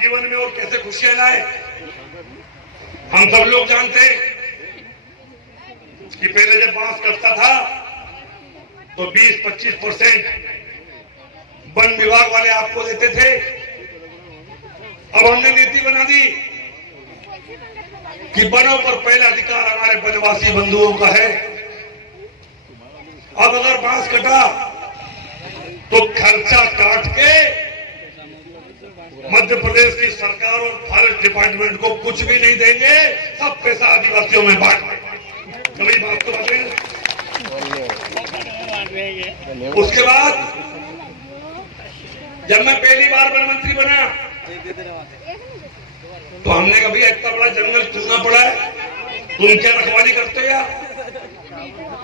जीवन में और कैसे खुशियां लाए। हम सब लोग जानते हैं कि पहले जब बांस कटता था तो 20-25% वन विभाग वाले आपको देते थे। अब हमने नीति बना दी कि वनों पर पहला अधिकार हमारे वनवासी बंधुओं का है। अब अगर बांस कटा तो खर्चा काट के मध्य प्रदेश की सरकार और फॉरेस्ट डिपार्टमेंट को कुछ भी नहीं देंगे, सब पैसा आदिवासियों में बांट देंगे। कभी बात तो बातें। उसके बाद जब मैं पहली बार वन मंत्री बना तो हमने कभी इतना बड़ा जंगल चुनना पड़ा है, तुम क्या रखवाली करते हो यार।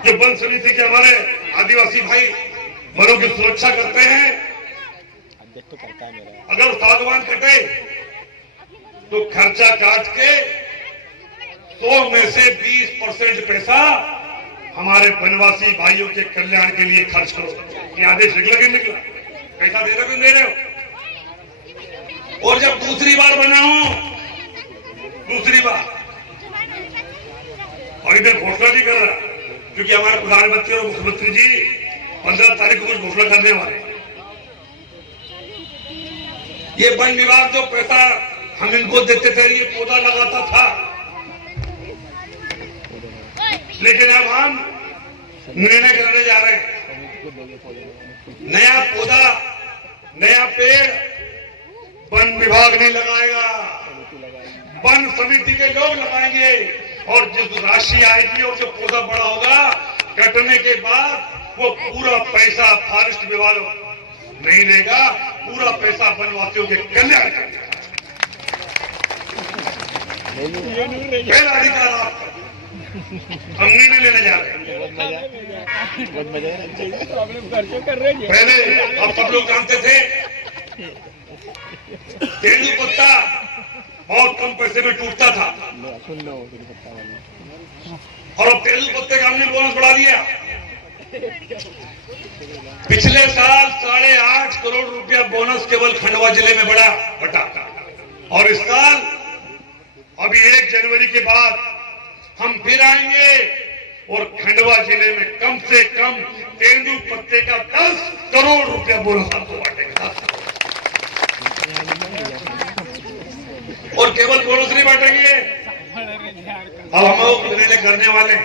जो वन समिति के हमारे आदिवासी भाई वनों की सुरक्षा करते हैं, अगर सागवान कटे तो खर्चा काट के 100 में से 20% पैसा हमारे वनवासी भाइयों के कल्याण के लिए खर्च करो। ये आदेश निकला कि निकला? पैसा दे रहे हो, दे रहे हो। और जब दूसरी बार बना हूं, दूसरी बार, और इधर घोषणा भी कर रहा, क्योंकि हमारे प्रधानमंत्री और मुख्यमंत्री जी 15 तारीख को कुछ घोषणा करने वाले। ये वन विभाग जो पैसा हम इनको देते थे, ये पौधा लगाता था, लेकिन अब हम निर्णय करने जा रहे हैं। नया पौधा, नया पेड़ वन विभाग नहीं लगाएगा, वन समिति के लोग लगाएंगे। और जिस राशि आएगी और जो पौधा बड़ा होगा, कटने के बाद वो पूरा पैसा फॉरेस्ट विभाग नहीं लेगा, पूरा पैसा वनवासियों के कल्याण का अधिकार आपका। हम निर्णय लेने जा रहे हैं। पहले आप सब लोग जानते थे तेंदू पत्ता बहुत कम पैसे में टूटता था, और अब तेंदू पत्ते का हमने बोनस बढ़ा दिया। पिछले साल 8.5 करोड़ रुपया बोनस केवल खंडवा जिले में बटा, और इस साल अभी 1 जनवरी के बाद हम फिर आएंगे और खंडवा जिले में कम से कम तेंदू पत्ते का 10 करोड़ रुपया बोनस आपको बांटेंगे। और केवल बोनस नहीं बांटेंगे, अब हम लोग निर्णय करने वाले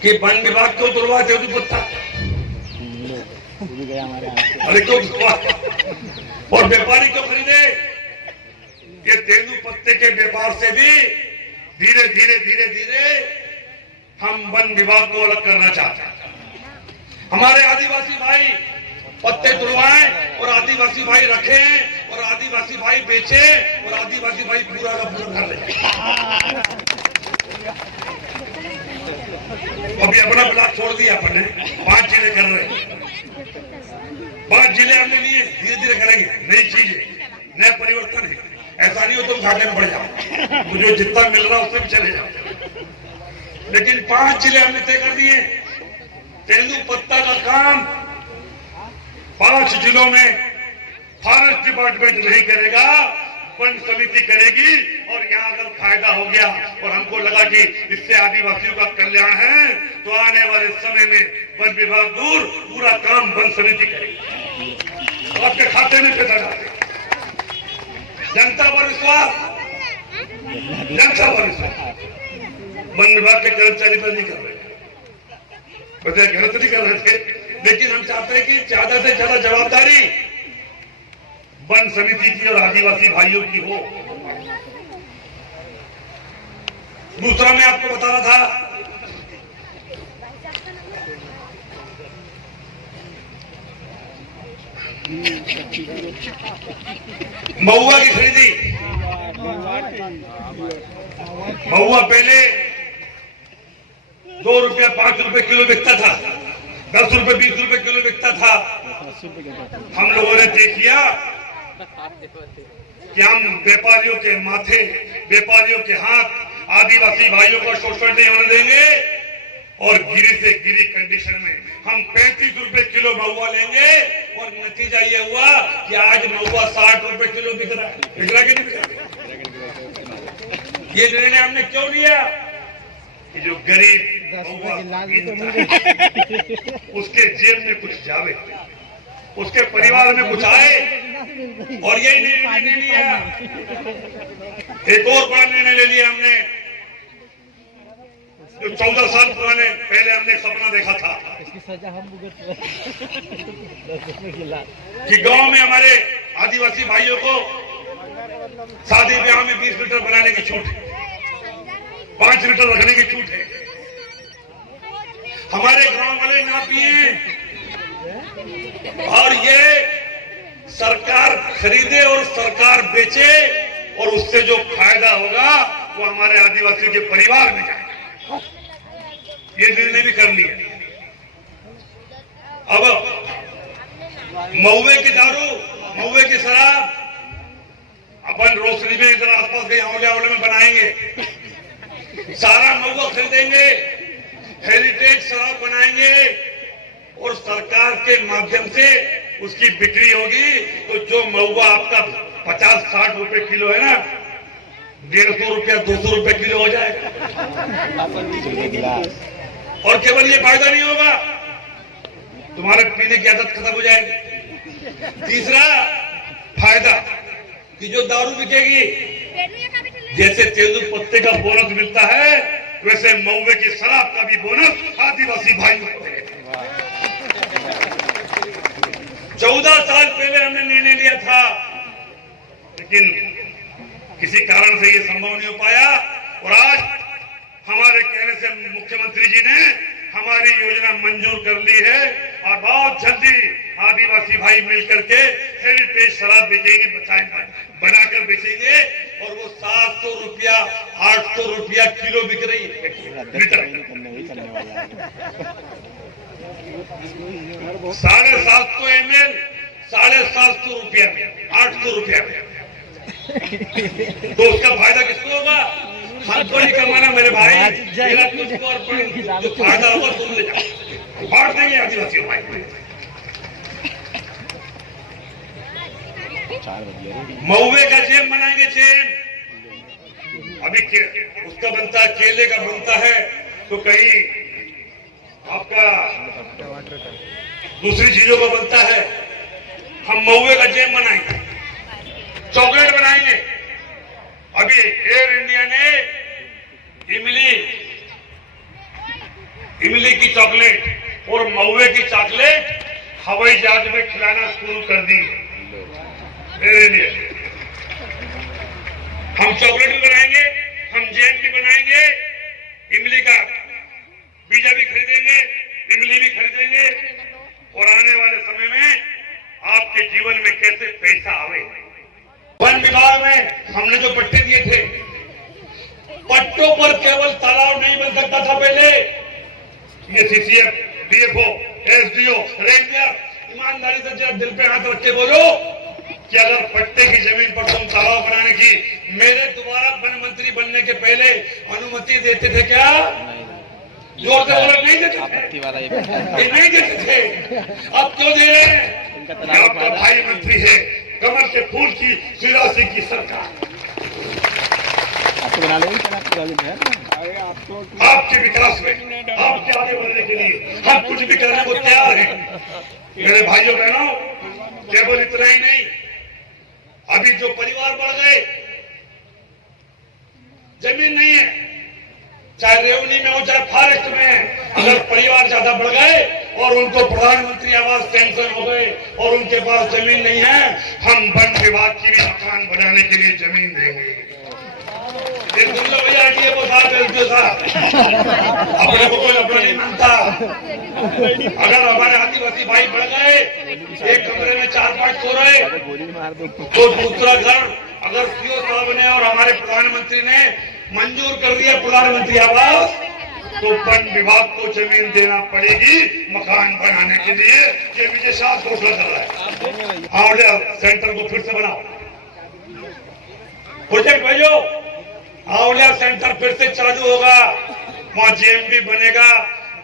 कि वन विभाग क्यों तुड़वा तेंदू पत्ता, अरे क्यों तुड़वा, और व्यापारी क्यों खरीदे। ये तेंदू पत्ते के व्यापार से भी धीरे धीरे हम वन विभाग को अलग करना चाहते हैं। हमारे आदिवासी भाई पत्ते तुड़वाएं और आदिवासी भाई रखें और आदिवासी भाई बेचे और आदिवासी भाई पूरा का पूरा कर ले। अभी अपना ब्लॉक छोड़ दिया अपने, 5 जिले कर रहे हैं, 5 जिले हमने लिए, धीरे धीरे करेंगे। नई चीज है, नया परिवर्तन है। ऐसा नहीं हो तुम घाटे में पड़ जाओ, मुझे जितना मिल रहा उससे भी चले जाओ। लेकिन 5 जिले हमने तय कर दिए। तेंदू पत्ता का काम 5 जिलों में फॉरेस्ट डिपार्टमेंट नहीं करेगा, वन समिति करेगी। और यहाँ अगर फायदा हो गया और हमको लगा कि इससे आदिवासियों का कल्याण है, तो आने वाले समय में वन विभाग दूर, पूरा काम वन समिति करेगी। आपके खाते में पैसा डालेगा। जनता पर विश्वास, जनता पर विश्वास। वन विभाग के कर्मचारी पर नहीं कर रहे, गलत नहीं कर रहे थे, लेकिन हम चाहते हैं कि ज्यादा से ज्यादा जवाबदारी वन समिति की और आदिवासी भाइयों की हो। दूसरा मैं आपको बता रहा था, महुआ की खरीदी। महुआ पहले 2 रुपया 5 रुपए किलो बिकता था, 10 रुपए 20 रुपए किलो बिकता था। हम लोगों ने तय किया कि हम व्यापारियों के माथे, व्यापारियों के हाथ आदिवासी भाइयों का शोषण नहीं होने देंगे, और गिरी से गिरी कंडीशन में हम 35 रुपए किलो महुआ लेंगे। और नतीजा ये हुआ कि आज महुआ 60 रुपए किलो बिक रहा है, बिक रहा कि नहीं बिक रहा? ये निर्णय हमने क्यों लिया कि जो गरीब उसके जेब में कुछ जावे, उसके परिवार में कुछ आए, और यही निर्णय लिया। एक और बड़ा निर्णय ले लिया हमने, जो 14 साल पुराने पहले हमने एक सपना देखा था कि गांव में हमारे आदिवासी भाइयों को शादी ब्याह में 20 लीटर बनाने की छूट है, 5 लीटर रखने की छूट है। हमारे गांव वाले ना पिए और ये सरकार खरीदे और सरकार बेचे, और उससे जो फायदा होगा वो हमारे आदिवासियों के परिवार में जाएगा। ये निर्णय भी कर लिया। अब महुए की दारू, महुए की शराब अपन रोशनी में इधर आसपास के आंवले में बनाएंगे, सारा महुआ खरीदेंगे, हेरिटेज शराब बनाएंगे, और सरकार के माध्यम से उसकी बिक्री होगी। तो जो महुआ आपका 50-60 रुपए किलो है ना, 150 रुपया 200 रुपए किलो हो जाएगा। और केवल ये फायदा नहीं होगा, तुम्हारे पीने की आदत खत्म हो जाएगी। तीसरा फायदा कि जो दारू बिकेगी, जैसे तेंदुल पत्ते का बोनस मिलता है, वैसे महुए की शराब का भी बोनस आदिवासी भाइयों को मिलेगा। 14 साल पहले हमने निर्णय लिया था, लेकिन किसी कारण से ये संभव नहीं हो पाया, और आज हमारे कहने से मुख्यमंत्री जी ने हमारी योजना मंजूर कर ली है, और बहुत जल्दी आदिवासी भाई मिलकर के हेरिटेज शराब बेचेंगे, बनाकर बेचेंगे, और वो 700 रुपया 800 रुपया किलो बिक रही है लीटर। 750 ml 750 रुपया में, 800 रुपया में। तो उसका फायदा किसको होगा? हमको नहीं कमाना मेरे भाई, मेरा तुझको और जो फायदा होगा तुम ले जाओ, बांट देंगे आदिवासी भाई। महुए का जेम बनाएंगे, जेम। अभी उसका बनता है, केले का बनता है, तो कहीं आपका दूसरी चीजों का बनता है। हम महुए का जेम बनाएंगे, चॉकलेट बनाएंगे। अभी एयर इंडिया ने इमली की चॉकलेट और महुए की चॉकलेट हवाई जहाज में खिलाना शुरू कर दी एयर इंडिया। हम चॉकलेट भी बनाएंगे, हम जैम भी बनाएंगे, इमली का बीजा भी खरीदेंगे, इमली भी खरीदेंगे, और आने वाले समय में आपके जीवन में कैसे पैसा आवे। वन विभाग में हमने जो पट्टे दिए थे, पट्टों पर केवल तालाब नहीं बन सकता था पहले। ये सीसीएफ, डीएफओ, एसडीओ, रेंजर ईमानदारी से जब दिल पे हाथ रख के बोलो कि अगर पट्टे की जमीन पर तुम तालाब बनाने की मेरे दोबारा वन मंत्री बनने के पहले अनुमति देते थे क्या? जोर से बोलो, नहीं देते थे, नहीं देते थे। अब क्यों दे रहे हैं? आपका भाई मंत्री है, कमर के फूल की शिवराज सिंह की सरकार। आपके विकास में, आपके आगे बढ़ने के लिए हम कुछ भी करने को तैयार हैं। मेरे भाइयों बहनों, केवल इतना ही नहीं, अभी जो परिवार बढ़ गए, जमीन नहीं है, चाहे रेवनी में हो चाहे फॉरेस्ट में है, अगर परिवार ज्यादा बढ़ गए और उनको प्रधानमंत्री आवास पेंशन हो गए और उनके पास जमीन नहीं है, हम वन विभाग की भी मकान बनाने के लिए जमीन देंगे। अपने को कोई अपना नहीं मानता। अगर हमारे आदिवासी भाई बढ़ गए, एक कमरे में 4-5 सो रहे, तो दूसरा घर अगर सीओ साहब ने और हमारे प्रधानमंत्री ने मंजूर कर दिया प्रधानमंत्री आवास, तो वन विभाग को जमीन देना पड़ेगी मकान बनाने के लिए। ये विजय शाह घोषणा कर रहा है। आंवलिया सेंटर को फिर से बनाओ, प्रोजेक्ट भेजो, आंवलिया सेंटर फिर से चालू होगा। वहाँ जेम भी बनेगा,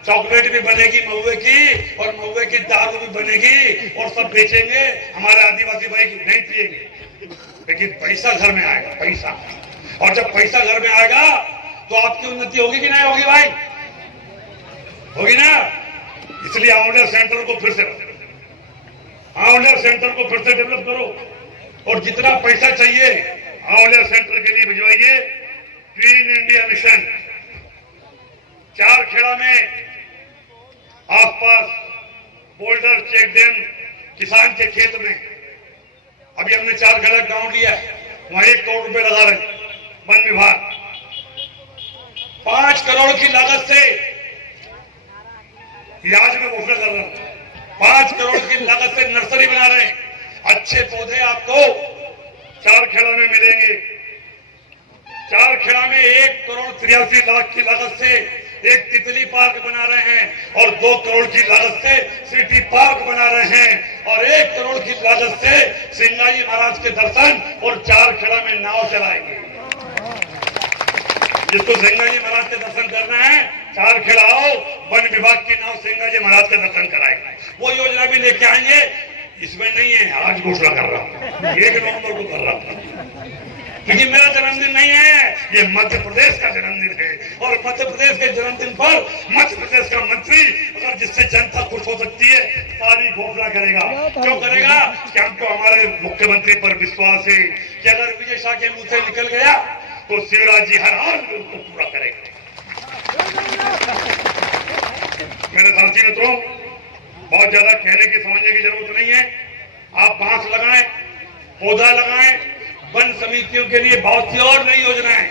चॉकलेट भी बनेगी महुए की, और महुए की दारू भी बनेगी, और सब बेचेंगे। हमारे आदिवासी भाई नहीं पिएंगे, लेकिन पैसा घर में आएगा, पैसा। और जब पैसा घर में आएगा तो आपकी उन्नति होगी कि नहीं होगी भाई? होगी ना? इसलिए आउटलेट सेंटर को फिर से डेवलप करो और जितना पैसा चाहिए आउटलेट सेंटर के लिए भिजवाइए। क्लीन इंडिया मिशन चारखेड़ा में आसपास बोल्डर चेक डैम किसान के खेत में अभी हमने 4 गलत गांव लिया है, वहां 1 करोड़ रुपए लगा रहे वन विभाग। 5 करोड़ की लागत से आज में घोषणा कर रहा हूं, 5 करोड़ की लागत से नर्सरी बना रहे हैं। अच्छे पौधे आपको चारखेड़ा में मिलेंगे। चारखेड़ा में 1 करोड़ 83 लाख की लागत से एक तितली पार्क बना रहे हैं और 2 करोड़ की लागत से सिटी पार्क बना रहे हैं और 1 करोड़ की लागत से सिंगाजी महाराज के दर्शन और चारखेड़ा में नाव चलाएंगे। जिसको सिंगाजी महाराज के दर्शन करना है चारखेड़ा आओ, वन विभाग की नाव सिंगाजी महाराज के दर्शन कराएंगे। वो योजना भी लेके आएंगे। इसमें नहीं है, आज घोषणा कर रहा हूं, 1 नवंबर को कर रहा हूं, क्योंकि मेरा जन्मदिन नहीं है, ये मध्य प्रदेश का जन्मदिन है। और मध्य प्रदेश के जन्मदिन पर मध्य प्रदेश का मंत्री अगर जिससे जनता खुश हो सकती है सारी घोषणा करेगा। क्यों करेगा? कि हमको हमारे मुख्यमंत्री पर विश्वास है कि अगर विजय शाह के मुंह से निकल गया तो शिवराज जी हर हाल में उसको पूरा करेंगे। मेरे साथी मित्रों, बहुत ज्यादा कहने की समझने की जरूरत नहीं है। आप बांस लगाएं, पौधा लगाएं। वन समितियों के लिए बहुत सी और नई योजनाएं